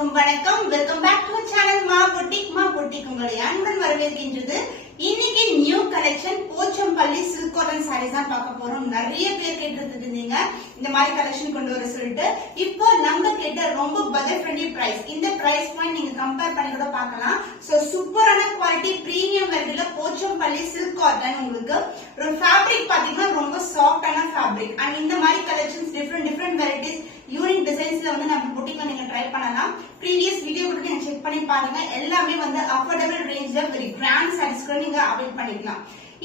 அனைவருக்கும் வணக்கம். Welcome back to channel Maa boutique உங்களை அன்புடன் வரவேற்கின்றது. இன்னைக்கு new collection Pochampally silk cotton sarees தான் பார்க்க போறோம். நிறைய பேர் கேட்டு இருந்தீங்க இந்த மாதிரி கலெக்ஷன் கொண்டு வர சொல்லிட்டு. இப்போ நம்ம கிட்ட ரொம்ப பட்ஜெட் ஃப்ரெண்ட்லி பிரைஸ், இந்த பிரைஸ் பாயிண்ட் நீங்க கம்பேர் பண்ணி கூட பார்க்கலாம். சோ சூப்பரான குவாலிட்டி பிரீமியம் வெரைட்டில போச்சம்பள்ளி சில்க் காட்டன். உங்களுக்கு ஒரு ஃபேப்ரிக் பாத்தீங்கன்னா ரொம்ப சாஃப்டான ஃபேப்ரிக். அண்ட் இந்த மாதிரி கலெக்ஷன்ஸ் டிஃபரெண்ட் வெரைட்டிஸ் யூனிக் டிசைன்ஸ்ல வந்து நம்ம பொட்டிக்ல நீங்க ட்ரை பண்ணலாம். ப்ரீவியஸ் வீடியோ கூட நீங்க செக் பண்ணி பாருங்க. எல்லாமே வந்து அஃபோர்டபிள் ரேஞ்ச்ல வெரி கிராண்ட் சாரீஸ் கூட நீங்க அவைல் பண்ணிக்கலாம்.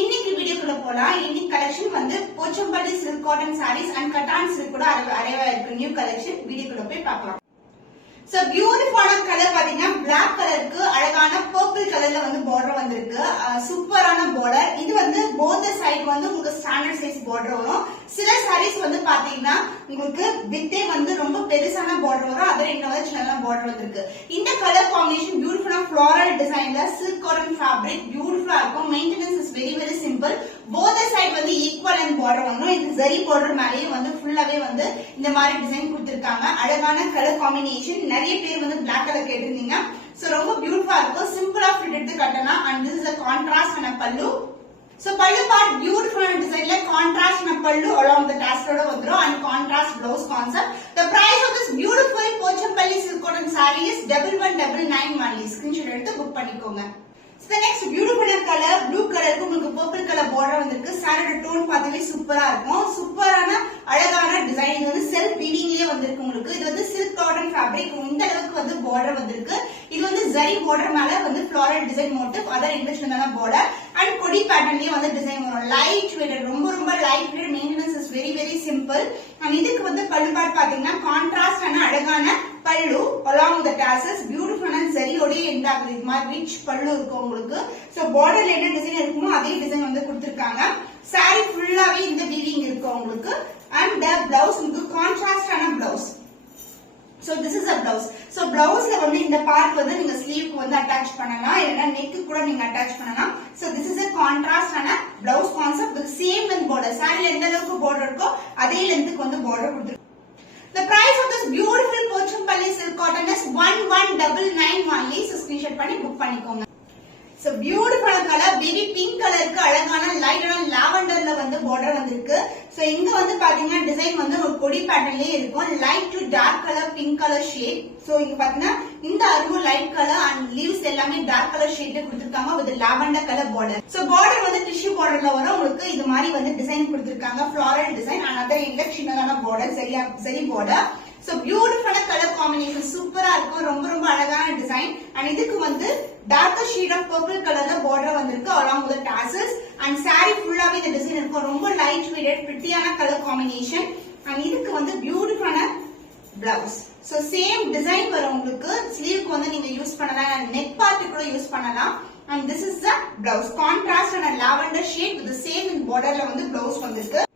இன்னைக்கு வீடியோக்குள்ள போலாம். இன்னைக்கு கலெக்ஷன் வந்து Pochampally silk cotton sarees and cotton silk கூட அரைவா இருக்கு. நியூ கலெக்ஷன் வீடியோக்குள்ள போய் பார்க்கலாம். சோ பியூட்டிஃபுல்லான கலர் பாத்தீங்கன்னா பிளாக் கலருக்கு அழகான பர்பிள் கலர்ல வந்து பார்டர் வந்திருக்கு. சூப்பரான பார்டர். இது வந்து போத் சைடு வந்து உங்களுக்கு ஸ்டாண்டர்ட் சைஸ் பார்டர் வரும். சில சாரீஸ் வந்து பாத்தீங்கன்னா உங்களுக்கு வித்தே வந்து ரொம்ப பெருசான பார்டர் வரும். அதுல இன்னொரு சின்ன பார்டர் வந்திருக்கு. இந்த கலர் காம்பினேஷன் பியூட்டிஃபுல்லான ஃபிளாரல் டிசைன்ல சில்க் காட்டன் ஃபேப்ரிக் பியூட்டிஃபுல்லா இருக்கும். Maintenance is very simple. Both side வந்து ஈக்குவல் அண்ட் பார்டர் வரும். இது ஜரி பார்டர் மேலேயே வந்து ஃபுல்லாவே வந்து இந்த மாதிரி டிசைன் கொடுத்திருக்காங்க. அழகான கலர் காம்பினேஷன். நிறைய பேர் வந்து பிளாக் கலர் கேட்டிருந்தீங்க. சோ ரொம்ப பியூட்டிஃபுல்லா இருக்கும். சிம்பிளா ஃபிட் எடுத்து கட்டலாம். And this is a contrast and a pallu. So pallu part beautiful designல contrast and a pallu along the tassel வந்துரும். And contrast blouse concept. The price of this beautiful Pochampalli silk cotton saree is 1199 only. Screenshot எடுத்து book பண்ணிக்கோங்க. So the next beautiful color blue color க்கு உங்களுக்கு purple color border வந்திருக்கு. சாரியோட tone பார்த்தாலே சூப்பரா இருக்கும். சூப்பரான அழகான டிசைன். இது வந்து செல்ஃப் வீவிங்லயே வந்திருக்கு உங்களுக்கு. இது வந்து silk cotton fabric. இந்த அளவுக்கு வந்து border வந்திருக்கு. இது வந்து ஜரி border மேல வந்து floral design motif. அதர் இன்ட்ரெஸ்டான border and கொடி பேட்டர்ன்லயே வந்து டிசைன் வரும். லைட் வெயிட், ரொம்ப light weight. Maintenance is very simple. and இதுக்கு வந்து பல்லு பார்ட் பாத்தீங்கன்னா கான்ட்ராஸ்ட் ஆன அழகான பல்லு along the tassels beautiful and ஜரியோட எண்ட் ஆகுது. இது மாதிரி ரிச் பல்லு இருக்கும் உங்களுக்கு. சோ பார்டர்ல என்ன டிசைன் இருக்குமோ அதே டிசைன் வந்து கொடுத்திருக்காங்க. saree ஃபுல்லாவே இந்த வீவிங் இருக்கும் உங்களுக்கு. and the blouse உங்களுக்கு கான்ட்ராஸ்ட் ஆன blouse. So this is a blouse. So blouseல வந்து இந்த பார்ட் வந்து நீங்க ஸ்லீவ்க்கு வந்து அட்டாச் பண்ணலாம். இல்லனா நெக் கூட நீங்க அட்டாச் பண்ணலாம். So this is a contrast ஆன blouse concept with same length border. saree எந்த அளவுக்கு border இருக்கோ அதே லெந்த்க்கு வந்து border கொடுத்திருக்காங்க. The price of this beautiful Pochampalli silk cotton is 1199 only. So screenshot பண்ணி புக் பண்ணிக்கோங்க. So beautiful color baby pink கலருக்கு அழகான லைட்டான லாவெண்டர்ல வந்து border வந்திருக்கு. சோ இங்க வந்து பாத்தீங்கன்னா டிசைன் வந்து ஒரு கொடி பேட்டர்ன்லயே இருக்கும். Light to dark colour pink colour shade. So இங்க பாத்தீங்கன்னா இந்த அரும்பு லைட் கலர் அண்ட் லீவ்ஸ் எல்லாமே டார்க் கலர் ஷேட் கொடுத்திருக்காங்க with lavender colour border. So border வந்து டிஷ்யூ borderல வரும் உங்களுக்கு. இது மாதிரி வந்து டிசைன் கொடுத்திருக்காங்க. ஃபிளாரல் டிசைன் and other சின்னதான border சரி border. So beautiful color combination சூப்பரா இருக்கும். ரொம்ப அழகான டிசைன். and இதுக்கு வந்து darker shade of purple colorல border வந்திருக்கு along with the tassels. and saree ஃபுல்லாவே இந்த டிசைன் இருக்கும். ரொம்ப லைட் வெயிட் பிரிட்டியான கலர் காம்பினேஷன். and இதுக்கு வந்து பியூட்டிஃபுல்லான blouse. so same design வரும் உங்களுக்கு. ஸ்லீவ்க்கு வந்து நீங்க யூஸ் பண்ணலாம். and neck part கூட யூஸ் பண்ணலாம். and this is the blouse. contrast and a lavender shade with the same borderல வந்து blouse வந்திருக்கு.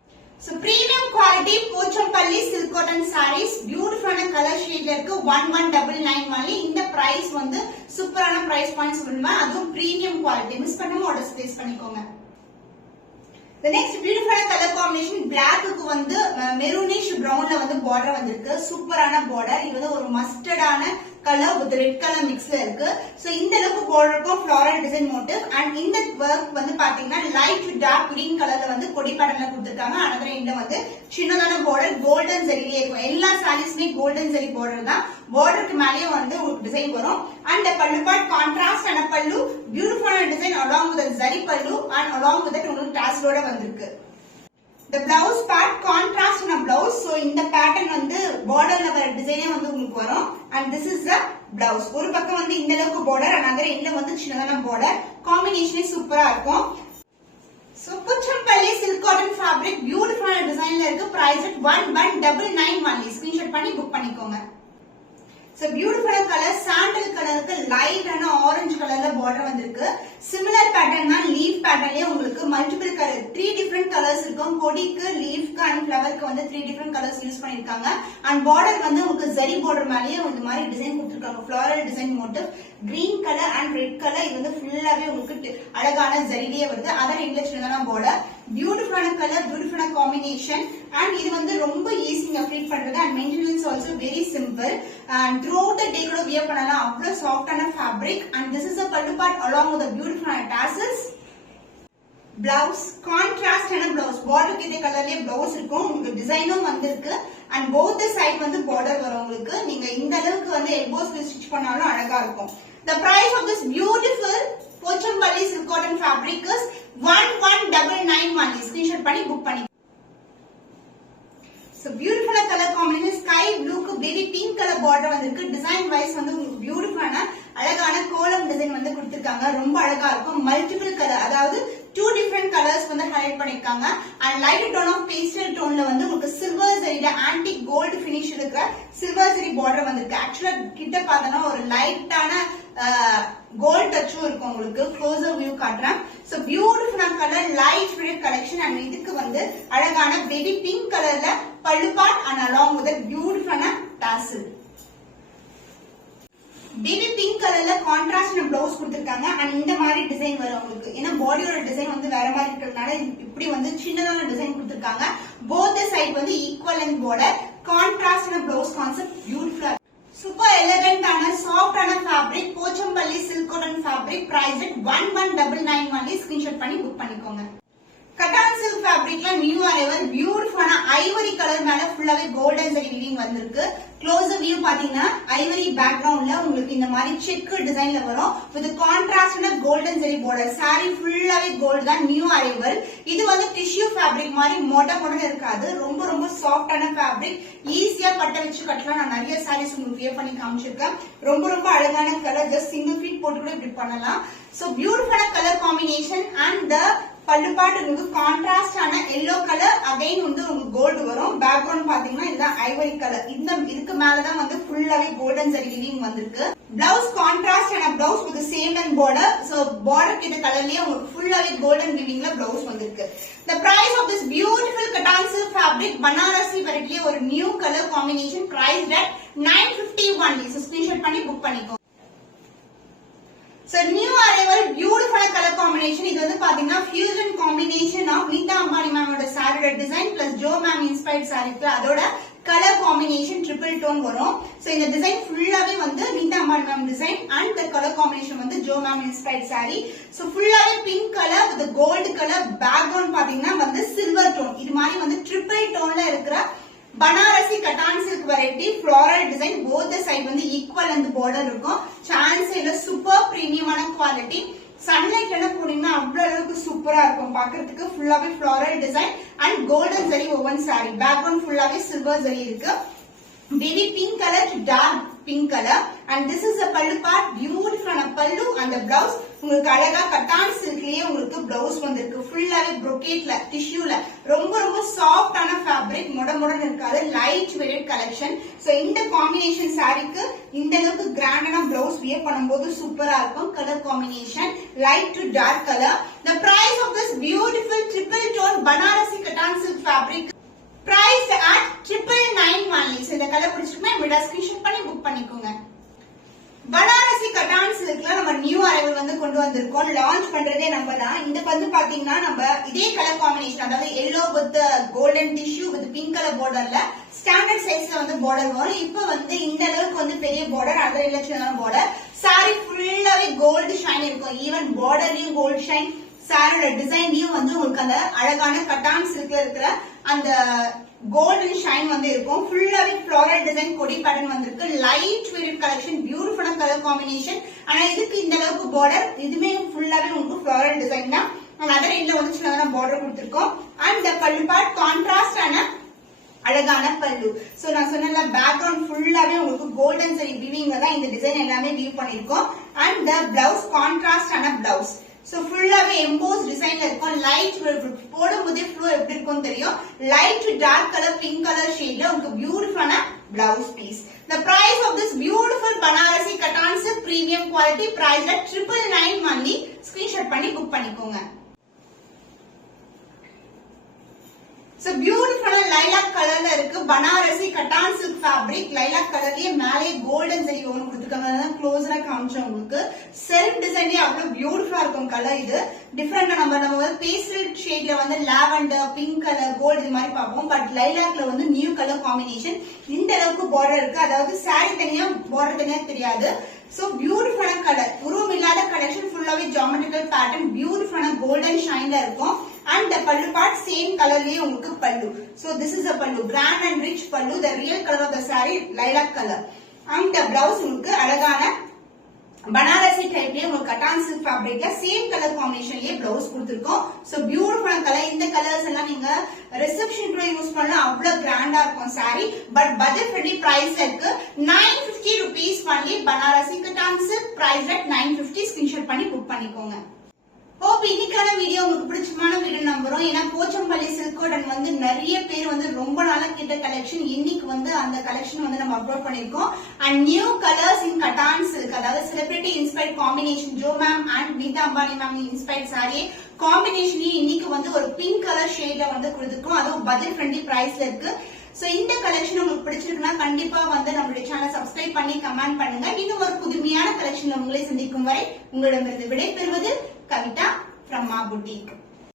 So premium quality Pochampalli silk cotton sarees beautiful color shade இருக்கு. 1199 only. இந்த price வந்து சூப்பரான price points சொல்லுவேன். அதுவும் premium quality. மிஸ் பண்ணாம ஆர்டர் பிளேஸ் பண்ணிக்கோங்க. The next beautiful color combination black க்கு வந்து மெரூனிஷ் பிரவுன்ல வந்து border வந்திருக்கு. சூப்பரான border. இது வந்து ஒரு மஸ்டர்டான கலர் வித் ரெட் கலர் மிக்ஸ்ல இருக்கு. சோ இந்த அளவுக்கு borderக்கும் floral design motif and இந்த work வந்து பாத்தீங்கன்னா லைட் டார்க் கிரீன் கலர்ல வந்து கொடி பேட்டர்ன்ல கொடுத்திருக்காங்க. another இந்த வந்து சின்னதான border கோல்டன் ஜரியிலே இருக்கும். எல்லா சாரீஸ்மே கோல்டன் ஜரி border தான். borderக்கு மேலயே வந்து ஒரு டிசைன் வரும். and பல்லு பார்ட் கான்ட்ராஸ்ட் and பல்லு beautiful design along with the zari pallu and along with that உங்களுக்கு டாஸ்லோட வந்திருக்கு. The blouse part contrast in a blouse. So இந்த pattern வந்து borderல வர டிசைனே வந்து உங்களுக்கு வரும். and this is the blouse. ஒரு பக்கம் வந்து இந்த அளவுக்கு border another இந்த வந்து சின்னதான border. காம்பினேஷனே சூப்பரா இருக்கும். So Pochampalli silk cotton fabric beautiful designல இருக்கு. price at 1199 only. screenshot பண்ணி புக் பண்ணிக்கோங்க. So beautiful color sandal கலருக்கு லைட் ஆன ஆரஞ்சு கலர்ல border வந்திருக்கு. similar pattern தான் leaf patternலயே உங்களுக்கு multiple color 3 different colors இருக்கும். கொடிக்கு லீஃப்க்கு and flowerக்கு வந்து 3 different colors யூஸ் பண்ணிருக்காங்க. and border வந்து உங்களுக்கு zari border மேலயே இந்த மாதிரி டிசைன் கொடுத்திருக்காங்க. floral design motif green color and red color. இது வந்து ஃபுல்லாவே உங்களுக்கு அழகான ஜரியிலே வருது. அதர் இங்கிலீஷ்ல தான் border. beautiful color beautiful combination and இது வந்து ரொம்ப ஈஸிங்க ஃபிட் பண்றது and maintenance also very simple and throughout the day கூட வியர் பண்ணலாம். அவ்வளவு சாஃப்டான fabric and this is a pallu part along with the beautiful tassels. Blouse கான்ட்ராஸ்டான பிளவுஸ் பார்டருக்கு இதே கலர்லயே பிளவுஸ் இருக்கும். உங்களுக்கு டிசைனும் வந்திருக்கு அண்ட் போத் தி சைடு வந்து பார்டர் வரும். உங்களுக்கு நீங்க இந்த அளவுக்கு வந்து எல்போஸ் ஸ்டிச் பண்ணாலும் அழகா இருக்கும். The price of this beautiful Pochampalli silk cotton fabric is 1199 only. Screenshot பண்ணி புக் பண்ணி. So beautiful color combination sky blue க்கு baby pink color border வந்திருக்கு. டிசைன் வைஸ் வந்து உங்களுக்கு பியூட்டிஃபுல்லான அழகான கோலம் டிசைன் வந்து கொடுத்திருக்காங்க. ரொம்ப அழகா இருக்கும். மல்டிபிள் கலர் அதாவது 2 different colors வந்து ஹைலைட் பண்ணிருக்காங்க and light tone of pastel toneல வந்து உங்களுக்கு சில்வர் ஜரியில antique gold finish இருக்கிற சில்வர் ஜரி border வந்திருக்கு. ஆக்சுவலா கிட்ட பார்த்தனா ஒரு லைட்டான கோல்ட் டச்சும் இருக்கும். உங்களுக்கு க்ளோசர் வியூ காட்டுறேன். So beautiful colour light shade collection and இதுக்கு வந்து அழகான பேபி பிங்க் கலர்ல பல்லு பார்ட் அண்ட் அலாங் வித் பியூட்டிஃபுல்லான டாசல். பேபி பிங்க் கலர்ல கான்ட்ராஸ்ட் பிளவுஸ் கொடுத்திருக்காங்க அண்ட் இந்த மாதிரி டிசைன் வரும் உங்களுக்கு. ஏன்னா பாடியோட டிசைன் வந்து வேற மாதிரி இருக்கிறதுனால இப்படி வந்து சின்னதான டிசைன் கொடுத்திருக்காங்க. போத் சைடு வந்து equal and border contrast blouse concept பியூட்டிஃபுல்லா சூப்பர் எலிகண்டான சாஃப்டான fabric Pochampally silk cotton fabric price at 1199 only. Screenshot பண்ணி புக் பண்ணிக்கோங்க. கட்டான் சில்க் ஃபேப்ரிக்ல நியூ அரைவல் பியூட்டிஃபுல்லான ஐவரி கலர் மேல ஃபுல்லாவே கோல்டன் ஜரி வீவிங் வந்திருக்கு. க்ளோஸ் வியூ பாத்தீங்கன்னா ஐவரி பேக்ரவுண்ட்ல உங்களுக்கு இந்த மாதிரி செக் டிசைன்ல வரும் வித் கான்ட்ராஸ்டான கோல்டன் ஜரி border. saree ஃபுல்லாவே கோல்ட் தான் நியூ அரைவல். இது வந்து டிஷ்யூ ஃபேப்ரிக் மாதிரி மொட்டை இருக்காது. ரொம்ப ரொம்ப சாஃப்டான ஃபேப்ரிக். ஈஸியா பட்டை வச்சு கட்டலாம். நான் நிறைய sarees உங்களுக்கு வியர் பண்ணி காமிச்சிருக்கேன். ரொம்ப ரொம்ப அழகான கலர். ஜஸ்ட் சிங்கிள் ஃபீட் போட்டு கூட இப்படி பண்ணலாம். சோ பியூட்டிஃபுல்லான கலர் காம்பினேஷன் அண்ட் த பல்லு பார்ட் உங்களுக்கு கான்ட்ராஸ்டான எல்லோ கலர் அகைன் வந்து உங்களுக்கு கோல்டு வரும். பேக்ரவுண்ட் பாத்தீங்கன்னா இதுதான் ஐவரி கலர். இதுக்கு மேலதான் வந்து ஃபுல்லாவே கோல்டன் ஜரி வீவிங் வந்திருக்கு. பிளவுஸ் கான்ட்ராஸ்டான blouse with same and border. So border கிட்ட கலர்லயே உங்களுக்கு ஃபுல்லாவே கோல்டன் வீவிங்ல பிளவுஸ் வந்திருக்கு. The price of this beautiful cotton silk fabric Banarasi வெரைட்டில ஒரு new colour combination priced at 950 only. So screenshot பண்ணி புக் பண்ணிக்கோங்க. So new arrival beautiful color combination. இது வந்து பாத்தீங்கன்னா fusion combination of நீதா அம்பானி மேமோட சாரியோட design plus Jo ma'am inspired சாரிக்கு அதோட கலர் காம்பினேஷன் ட்ரிபிள் டோன் வரும். சோ இந்த டிசைன் ஃபுல்லாவே வந்து Nita Ambani ma'am design and the colour combination வந்து Jo ma'am inspired saree. So ஃபுல்லாவே pink colour with gold colour background பாத்தீங்கன்னா வந்து சில்வர் டோன். இது மாதிரி வந்து ட்ரிபிள் டோன்ல இருக்கிற Banarasi cotton silk variety floral design. Both side வந்து ஈக்குவல் அண்ட் பார்டர் இருக்கும். சான்ஸ் இல்ல சூப்பர் பிரீமியமான குவாலிட்டி. சன்லைட்ல போனீங்கன்னா அவ்வளவு அளவுக்கு சூப்பரா இருக்கும் பாக்குறதுக்கு. ஃபுல்லாவே floral design and golden zari woven saree. Background ஃபுல்லாவே சில்வர் ஜரி இருக்கு. Baby pink colour to dark pink colour and this is a pallu part. பியூட்டிஃபுல்லான பல்லு அந்த பிளவுஸ் உங்களுக்கு அழகா கட்டான் சில்க்லயே உங்களுக்கு பிளவுஸ் வந்திருக்கு. ஃபுல்லாவே brocade டிஷ்யூல ரொம்ப ரொம்ப சாஃப்டான ஃபேப்ரிக். முடமுடன் இருக்காது. Light weight collection. சோ இந்த காம்பினேஷன் சாரிக்கு இந்த அளவுக்கு கிராண்டான பிளவுஸ் வியர் பண்ணும்போது சூப்பரா இருக்கும். Colour combination light to dark colour. The price of this beautiful triple tone Banarasi cotton silk fabric price at 999 only. So இந்த கலர் பிடிச்சிருக்குன்னா விட ஸ்கிரீன்ஷாட் பண்ணி புக் பண்ணிக்கோங்க. பனாரசி கட்டான் சில்க்ல நம்ம நியூ அரைவல் வந்து கொண்டு வந்திருக்கோம். லான்ச் பண்றதே நம்ம தான். இந்த வந்து பாத்தீங்கன்னா நம்ம இதே கலர் காம்பினேஷன் அதாவது yellow with golden tissue with pink colour பார்டர்ல ஸ்டாண்டர்ட் சைஸ்ல வந்து பார்டர் வரும். இப்ப வந்து இந்த அளவுக்கு வந்து பெரிய பார்டர் அதர் எலக்ஷனான பார்டர். சாரி ஃபுல்லாவே கோல்டு ஷைன் இருக்கும். ஈவன் பார்டர்லயும் கோல்டு ஷைன். சாரியோட டிசைன்லயும் வந்து உங்களுக்கு அந்த அழகான கட்டான் சில்க்ல இருக்கிற அந்த கோல்டன் ஷைன் வந்து இருக்கும். ஃபுல்லாவே ஃப்ளோரல் டிசைன் கொடி பேட்டர்ன் வந்திருக்கு. Light weight collection. பியூட்டிஃபுல்லான கலர் காம்பினேஷன். ஆனா இதுக்கு இந்த அளவுக்கு பார்டர் இதுமே ஃபுல்லாவே உங்களுக்கு ஃப்ளோரல் டிசைன் தான். அதர் எண்ட்ல வந்து சின்னதான பார்டர் கொடுத்திருக்கோம். அண்ட் பல்லு பார்ட் கான்ட்ராஸ்டான அழகான பல்லு. சோ நான் சொன்ன பேக்ரவுண்ட் ஃபுல்லாவே உங்களுக்கு கோல்டன் சரி வீவிங்ல தான் இந்த டிசைன் எல்லாமே வீவ் பண்ணிருக்கோம். அண்ட் த பிளவுஸ் கான்ட்ராஸ்டான பிளவுஸ். சோ ஃபுல்லாவே எம்போஸ் டிசைன்ல இருக்கும். லைட் போடும்போதே ஃப்ளோ எப்படி இருக்கும் தெரியும். Light dark colour pink colour ஷேட்ல உங்களுக்கு பியூட்டிஃபுல்லான blouse piece. The price of this beautiful Banarasi Cotton Silk premium quality priced at 999 only. Screenshot பண்ணி புக் பண்ணிக்கோங்க. சோ பியூட்டிஃபுல்லா லைலாக் கலர்ல இருக்கு. Banarasi cotton silk fabric. Lilac கலர்லயே மேலே கோல்டன் ஜரி ஒன்று கொடுத்துருக்காங்க. க்ளோஸரா காமிச்சோம் உங்களுக்கு. செல்ஃப் டிசைன்லயே அவ்வளவு பியூட்டிஃபுல்லா இருக்கும் கலர். இது டிஃபரெண்டா நம்ம வந்து பேஸ்டல் ஷேட்ல வந்து லாவெண்டர், பிங்க் கலர், கோல்டு இது மாதிரி பார்ப்போம். பட் லைலாக்ல வந்து நியூ கலர் காம்பினேஷன். இந்த அளவுக்கு பார்டர் இருக்கு. அதாவது சாரி தனியா பார்டர் தனியா தெரியாது. சோ பியூட்டிஃபுல்லான கலர். உருவம் இல்லாத கலெக்ஷன் ஃபுல்லாவே ஜியோமெட்ரிக்கல் பேட்டர்ன். பியூட்டிஃபுல்லான கோல்டன் ஷைன்ல இருக்கும். And the pallu part same colorலயே உங்களுக்கு pallu. So this is a pallu, grand and rich pallu. The real color of the saree lilac color. And the blouse உங்களுக்கு அழகான பனாரசி டைப்லயே உங்களுக்கு கட்டான் silk ஃபேப்ரிக்ல same colour காம்பினேஷன்லயே blouse கொடுத்திருக்கோம். So beautiful colour. இந்த colours எல்லாம் நீங்க reception கூட use பண்ணலாம். அவ்வளவு கிராண்டா இருக்கும் சாரி. பட் பட்ஜெட் ஃப்ரெண்ட்லி பிரைஸ்ல இருக்கு. 950 rupees only. Banarasi cotton silk price at 950. Screenshot பண்ணி புக் பண்ணிக்கோங்க. ஹோப் இன்னைக்கான வீடியோ உங்களுக்கு பிடிச்சமான வீடியோ நம்புறோம். ஏன்னா போச்சம்பள்ளி சில்க் காட்டன் வந்து நிறைய பேர் வந்து ரொம்ப நாளா கேட்ட கலெக்ஷன். இன்னைக்கு வந்து அந்த கலெக்ஷன் வந்து நம்ம அப்லோட் பண்ணிருக்கோம். And new colours in cotton silk, அதாவது celebrity inspired combination. Jo ma'am and Nita Ambani ma'am inspired saree combination இன்னைக்கு வந்து ஒரு பிங்க் கலர் ஷேட்ல வந்து கொடுத்துருக்கோம். அதுவும் பட்ஜெட் ஃப்ரெண்ட்லி பிரைஸ்ல இருக்கு. சோ இந்த கலெக்ஷன் உங்களுக்கு பிடிச்சிருக்குன்னா கண்டிப்பா வந்து நம்மளுடைய சேனல் சப்ஸ்கிரைப் பண்ணி கமெண்ட் பண்ணுங்க. இன்னும் ஒரு புதுமையான கலெக்ஷன்ல உங்களை சந்திக்கும் வரை உங்களிடமிருந்து விடை பெறுவது கவிதா from Ma Boutique.